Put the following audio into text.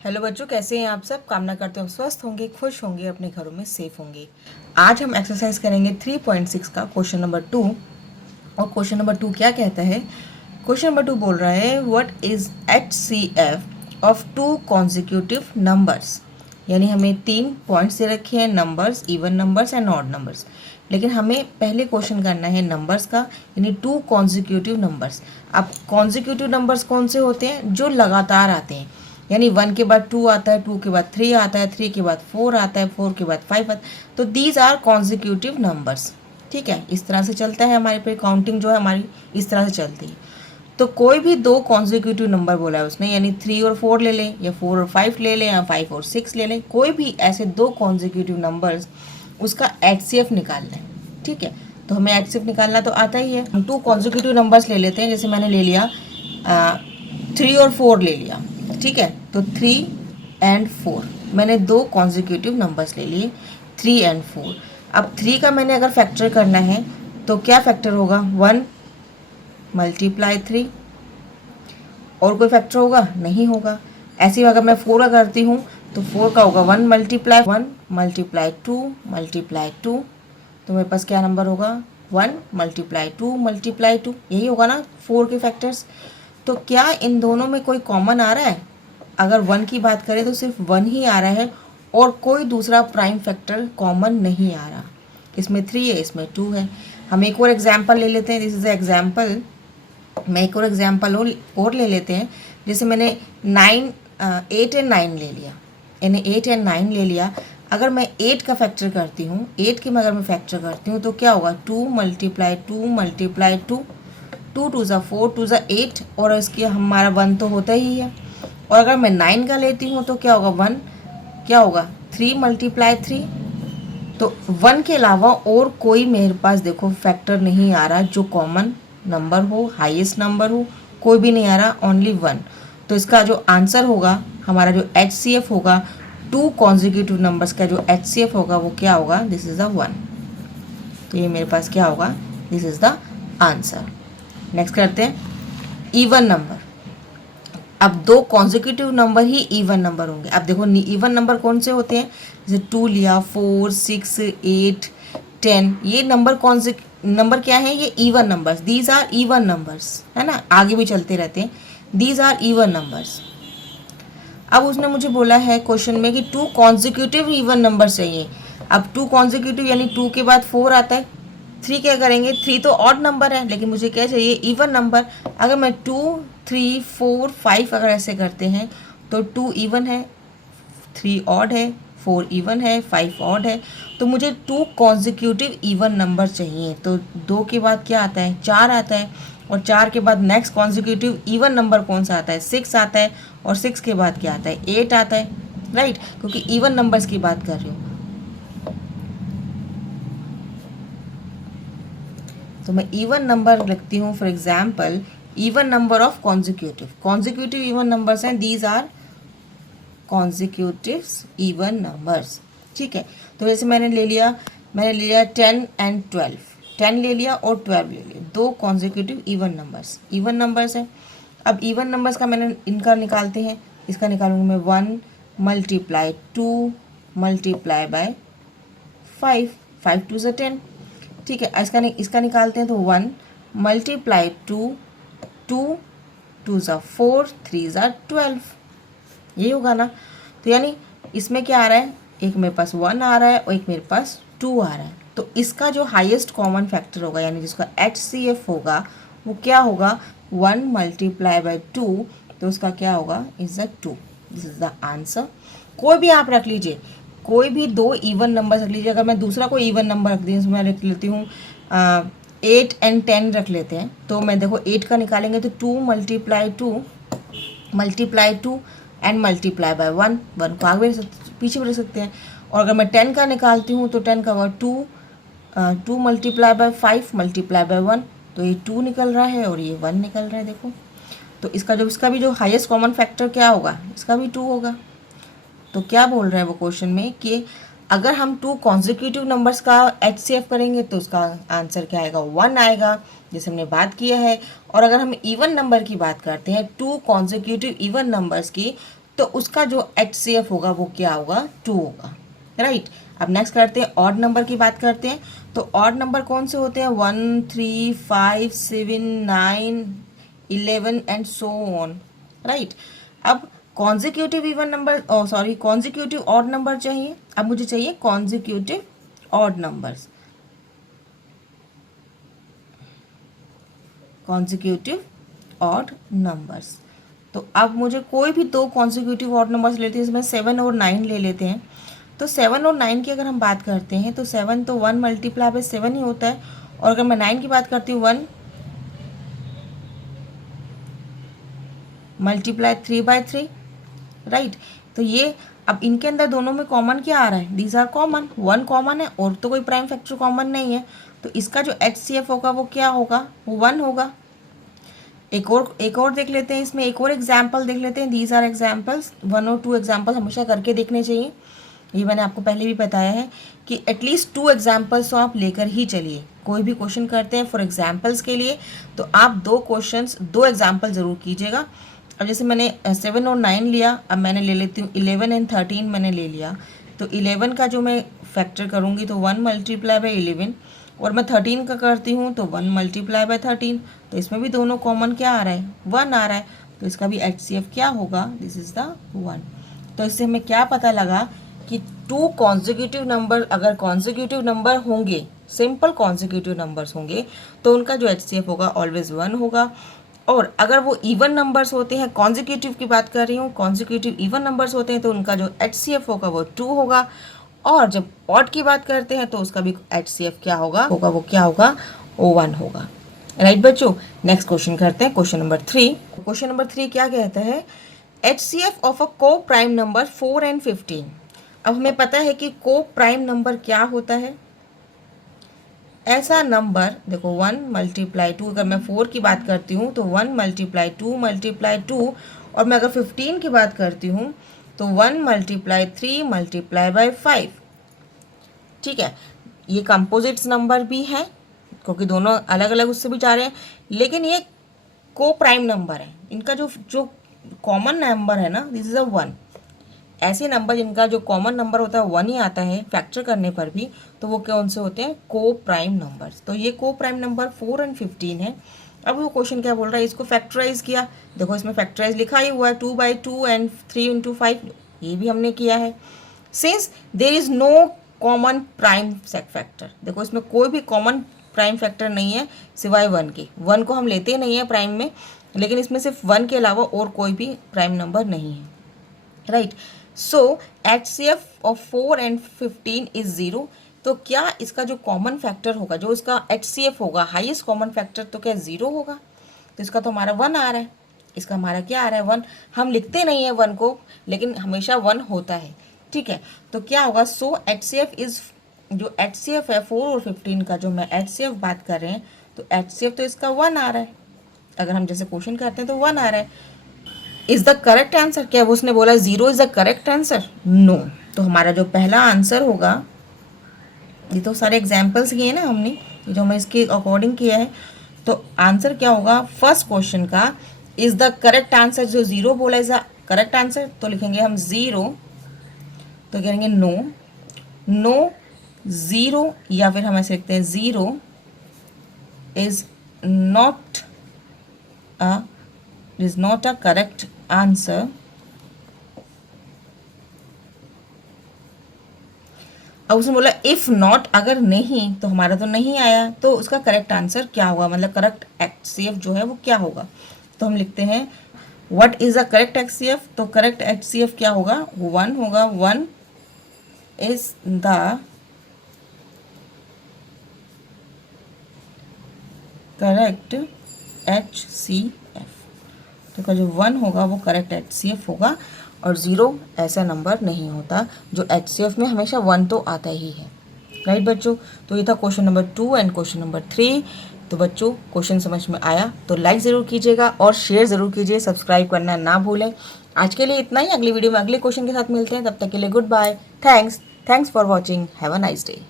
Hello बच्चों, कैसे हैं आप सब। कामना करते हो स्वस्थ होंगे, खुश होंगे, अपने घरों में सेफ होंगे। आज हम एक्सरसाइज करेंगे 3.6 का क्वेश्चन नंबर 2। और क्वेश्चन नंबर 2 क्या कहता है। क्वेश्चन नंबर 2 बोल रहा है what is HCF of two consecutive numbers. यानी हमें 3 पॉइंट्स दे रखे हैं, numbers, even numbers and odd numbers. लेकिन हमें पहले क्वेश्चन करना है नंबर्स का, यानी टू कॉन्जिक्यूटिव नंबर्स। अब कॉन्जिक्यूटिव नंबर्स कौन से होते हैं? जो लगातार आते हैं। यानी 1 के बाद 2 आता है, 2 के बाद 3 आता है, 3 के बाद 4 आता है, 4 के बाद 5 आता है। तो दीज आर कॉन्जिक्यूटिव नंबर्स। ठीक है, इस तरह से चलता है हमारे पे काउंटिंग जो है हमारी, इस तरह से चलती है। तो कोई भी दो कॉन्जिक्यूटिव नंबर बोला है उसने, यानी 3 और 4 ले लें, या 4 और 5 ले लें, या 5 और 6 ले लें, कोई भी ऐसे दो कॉन्जिक्यूटिव नंबर्स, उसका HCF निकालना है। ठीक है, तो हमें HCF निकालना तो आता ही है। हम टू कॉन्जिक्यूटिव नंबर्स ले लेते हैं। जैसे मैंने ले लिया 3 और 4 ले लिया। ठीक है, तो 3 एंड 4 मैंने दो कॉन्जिक्यूटिव नंबर्स ले लिए, 3 एंड 4। अब 3 का मैंने अगर फैक्टर करना है तो क्या फैक्टर होगा? 1 मल्टीप्लाई 3। और कोई फैक्टर होगा? नहीं होगा। ऐसे ही अगर मैं 4 का करती हूँ तो 4 का होगा 1 मल्टीप्लाई 2 मल्टीप्लाई 2। तो मेरे पास क्या नंबर होगा? 1 मल्टीप्लाई 2 मल्टीप्लाई 2। यही होगा ना 4 के फैक्टर्स। तो क्या इन दोनों में कोई कॉमन आ रहा है? अगर 1 की बात करें तो सिर्फ 1 ही आ रहा है, और कोई दूसरा प्राइम फैक्टर कॉमन नहीं आ रहा। इसमें 3 है, इसमें 2 है। हम एक और एग्जाम्पल ले लेते हैं। This is example. मैं एक और एग्जाम्पल और ले लेते हैं। जैसे मैंने 8 एंड 9 ले लिया, यानी 8 एंड 9 ले लिया। अगर मैं 8 का फैक्टर करती हूँ, 8 के में अगर मैं फैक्टर करती हूँ तो क्या होगा? 2 मल्टीप्लाई 2 मल्टीप्लाई 2, 2 2 ज़ा 4, 2 ज़ा 8, और इसकी हमारा 1 तो होता ही है। और अगर मैं 9 का लेती हूँ तो क्या होगा? 1 क्या होगा? 3 मल्टीप्लाई 3। तो 1 के अलावा और कोई मेरे पास देखो फैक्टर नहीं आ रहा जो कॉमन नंबर हो, हाईएस्ट नंबर हो, कोई भी नहीं आ रहा, ओनली 1। तो इसका जो आंसर होगा, हमारा जो HCF होगा, टू कॉन्जिक्यूटिव नंबर्स का जो HCF होगा वो क्या होगा? This is the 1। तो ये मेरे पास क्या होगा? This is the answer. Next करते हैं इवन नंबर। अब दो कॉन्जिक्यूटिव नंबर ही इवन नंबर होंगे। अब देखो इवन नंबर कौन से होते हैं? जैसे 2 लिया, 4 6 8 10, ये नंबर क्या है? ये even numbers. These are even numbers, है ना, आगे भी चलते रहते हैं। These are even numbers. अब उसने मुझे बोला है क्वेश्चन में कि टू कॉन्जिक्यूटिव इवन नंबर चाहिए। अब टू कॉन्जिक्यूटिव यानी 2 के बाद 4 आता है। 3 क्या करेंगे? 3 तो ऑड नंबर है, लेकिन मुझे क्या चाहिए? Even number. अगर मैं 2 3 4 5 अगर ऐसे करते हैं तो 2 इवन है, 3 ऑड है, 4 इवन है, 5 ऑड है। तो मुझे टू कॉन्जिक्यूटिव इवन नंबर चाहिए। तो 2 के बाद क्या आता है? 4 आता है। और 4 के बाद नेक्स्ट कॉन्जिक्यूटिव इवन नंबर कौन सा आता है? 6 आता है। और 6 के बाद क्या आता है? 8 आता है, राइट, क्योंकि इवन नंबर्स की बात कर रही हूँ। तो मैं इवन नंबर लिखती हूँ। For example, even number of consecutive even numbers हैं। These are consecutive even numbers. ठीक है, तो जैसे मैंने ले लिया 10 एंड 12, 10 ले लिया और 12 ले लिया, दो कॉन्जिक्यूटिव इवन नंबर्स हैं। अब इवन नंबर्स का मैंने इनका निकालते हैं। इसका निकालूंगी मैं 1 मल्टीप्लाई 2 मल्टीप्लाई बाय 5, 5 2 ज़ा 10। ठीक है, इसका निकालते हैं तो 1 मल्टीप्लाई 2, 2 2 ज़ा 4, 3 ज़ा 12। यही होगा ना। तो यानी इसमें क्या आ रहा है? एक मेरे पास 1 आ रहा है और एक मेरे पास 2 आ रहा है। तो इसका जो हाईएस्ट कॉमन फैक्टर होगा, यानी जिसका HCF होगा, वो क्या होगा? 1 मल्टीप्लाई बाय 2। तो उसका क्या होगा? Is the 2। This is the answer. कोई भी आप रख लीजिए, कोई भी दो इवन नंबर रख लीजिए। अगर मैं दूसरा कोई इवन नंबर रख दी, इसमें मैं रख लेती हूँ 8 एंड 10 रख लेते हैं। तो मैं देखो 8 का निकालेंगे तो 2 मल्टीप्लाई 2 एंड मल्टीप्लाई बाय 1, 1 को आगे पीछे भी रख सकते हैं। और अगर मैं 10 का निकालती हूँ तो 10 का होगा 2 मल्टीप्लाई बाय 5 मल्टीप्लाई बाय 1। तो ये 2 निकल रहा है और ये 1 निकल रहा है, देखो। तो इसका भी जो हाईएस्ट कॉमन फैक्टर क्या होगा? इसका भी 2 होगा। तो क्या बोल रहे हैं वो क्वेश्चन में कि अगर हम टू कॉन्जिक्यूटिव नंबर्स का HCF करेंगे तो उसका आंसर क्या आएगा? 1 आएगा, जैसे हमने बात किया है। और अगर हम इवन नंबर की बात करते हैं, टू कॉन्जिक्यूटिव इवन नंबर्स की, तो उसका जो HCF होगा वो क्या होगा, 2 होगा, राइट। अब नेक्स्ट करते हैं ऑड नंबर की बात करते हैं। तो ऑड नंबर कौन से होते हैं, 1 3 5 7 9 11 एंड सो ऑन, राइट। अब consecutive even number, sorry consecutive odd number चाहिए। अब मुझे चाहिए consecutive odd numbers, consecutive odd numbers. तो अब मुझे कोई भी दो कॉन्जिक्यूटिव ऑड नंबर्स लेते हैं, इसमें 7 और 9 ले लेते हैं। तो 7 और 9 की अगर हम बात करते हैं तो 7 तो 1 मल्टीप्लाई बाय 7 ही होता है, और अगर मैं 9 की बात करती हूँ 1 मल्टीप्लाई 3/3, राइट। तो ये अब इनके अंदर दोनों में कॉमन क्या आ रहा है, दीज आर कॉमन, 1 कॉमन है और तो कोई प्राइम फैक्टर कॉमन नहीं है, तो इसका जो HCF होगा वो क्या होगा, 1 होगा। एक और देख लेते हैं, इसमें एक और एग्जाम्पल देख लेते हैं। दीज आर एग्जाम्पल्स, 1 और 2 एग्जाम्पल हमेशा करके देखने चाहिए। ये मैंने आपको पहले भी बताया है कि एटलीस्ट 2 एग्जाम्पल्स तो आप लेकर ही चलिए। कोई भी क्वेश्चन करते हैं फॉर एग्जाम्पल्स के लिए तो आप 2 एग्जाम्पल ज़रूर कीजिएगा। अब जैसे मैंने 7 और 9 लिया, अब मैंने ले लेती हूँ 11 एंड 13 मैंने ले लिया। तो 11 का जो मैं फैक्टर करूँगी तो 1 मल्टीप्लाई बाई 11, और मैं 13 का करती हूँ तो 1 मल्टीप्लाई बाय 13। तो इसमें भी दोनों कॉमन क्या आ रहा है, 1 आ रहा है, तो इसका भी HCF क्या होगा, दिस इज़ द 1। तो इससे हमें क्या पता लगा कि 2 कॉन्जिक्यूटिव नंबर अगर कॉन्जिक्यूटिव नंबर होंगे, सिंपल कॉन्जिक्यूटिव नंबर्स होंगे, तो उनका जो HCF होगा ऑलवेज 1 होगा। और अगर वो इवन नंबर्स होते हैं, कॉन्जिक्यूटिव की बात कर रही हूँ, कॉन्जिक्यूटिव इवन नंबर्स होते हैं तो उनका जो HCF होगा वो 2 होगा। और जब ऑड की बात करते हैं तो उसका भी HCF क्या होगा वो क्या होगा, 1 होगा, राइट बच्चों। नेक्स्ट क्वेश्चन करते हैं, क्वेश्चन नंबर 3। क्वेश्चन नंबर 3 क्या कहता है, HCF ऑफ अ को प्राइम नंबर 4 एंड 15। अब हमें पता है कि को प्राइम नंबर क्या होता है, ऐसा नंबर देखो 1 मल्टीप्लाई 2, अगर मैं 4 की बात करती हूँ तो 1 मल्टीप्लाई 2 मल्टीप्लाई 2, और मैं अगर 15 की बात करती हूँ तो 1 मल्टीप्लाई 3 मल्टीप्लाई बाय 5, ठीक है। ये कंपोजिट्स नंबर भी हैं क्योंकि दोनों अलग अलग उससे भी जा रहे हैं, लेकिन ये को प्राइम नंबर है। इनका जो जो कॉमन नंबर है ना, दिस इज़ अ 1। ऐसे नंबर जिनका जो कॉमन नंबर होता है 1 ही आता है फैक्टर करने पर भी, तो वो कौन से होते हैं, को प्राइम नंबर्स। तो ये को प्राइम नंबर 4 एंड 15 है। अब वो क्वेश्चन क्या बोल रहा है, इसको फैक्टराइज किया, देखो इसमें फैक्टराइज लिखा ही हुआ है 2/2 एंड 3 × 5, ये भी हमने किया है। Since there is no common prime factor, देखो इसमें कोई भी कॉमन प्राइम फैक्टर नहीं है सिवाय 1 के। 1 को हम लेते नहीं है प्राइम में, लेकिन इसमें सिर्फ 1 के अलावा और कोई भी प्राइम नंबर नहीं है, right. So HCF of 4 and 15 is 0। तो क्या इसका जो कॉमन फैक्टर होगा, जो इसका HCF होगा हाईएस्ट कॉमन फैक्टर, तो क्या 0 होगा। तो इसका तो हमारा 1 आ रहा है, इसका हमारा क्या आ रहा है 1। हम लिखते नहीं है 1 को, लेकिन हमेशा 1 होता है, ठीक है। तो क्या होगा, सो HCF इज, जो HCF है 4 और 15 का, जो मैं HCF बात कर रहे हैं, तो HCF तो इसका 1 आ रहा है। अगर हम जैसे क्वेश्चन करते हैं तो 1 आ रहा है। इज द करेक्ट आंसर, क्या वो उसने बोला 0 is the correct answer, no. तो हमारा जो पहला आंसर होगा, ये तो सारे एग्जाम्पल्स किए ना हमने, जो मैं इसके अकॉर्डिंग किया है, तो आंसर क्या होगा फर्स्ट क्वेश्चन का, इज द करेक्ट आंसर, जो 0 बोला इज द करेक्ट आंसर, तो लिखेंगे हम 0, तो कहेंगे नो, नो 0, या फिर हम ऐसे लिखते हैं 0 is not a correct answer. अब उसने बोला इफ नॉट, अगर नहीं, तो हमारा तो नहीं आया, तो उसका करेक्ट आंसर क्या होगा, मतलब करेक्ट HCF जो है वो क्या होगा। तो हम लिखते हैं what is the correct HCF, तो करेक्ट HCF क्या होगा, 1 होगा। 1 इज द करेक्ट HCF, तो का जो 1 होगा वो करेक्ट HCF होगा, और 0 ऐसा नंबर नहीं होता, जो HCF में हमेशा 1 तो आता ही है, राइट बच्चों। तो ये था question number 2 and question number 3। तो बच्चों क्वेश्चन समझ में आया तो लाइक ज़रूर कीजिएगा और शेयर ज़रूर कीजिए, सब्सक्राइब करना ना भूलें। आज के लिए इतना ही, अगली वीडियो में अगले क्वेश्चन के साथ मिलते हैं, तब तक के लिए good bye, thanks for watching, have a nice day.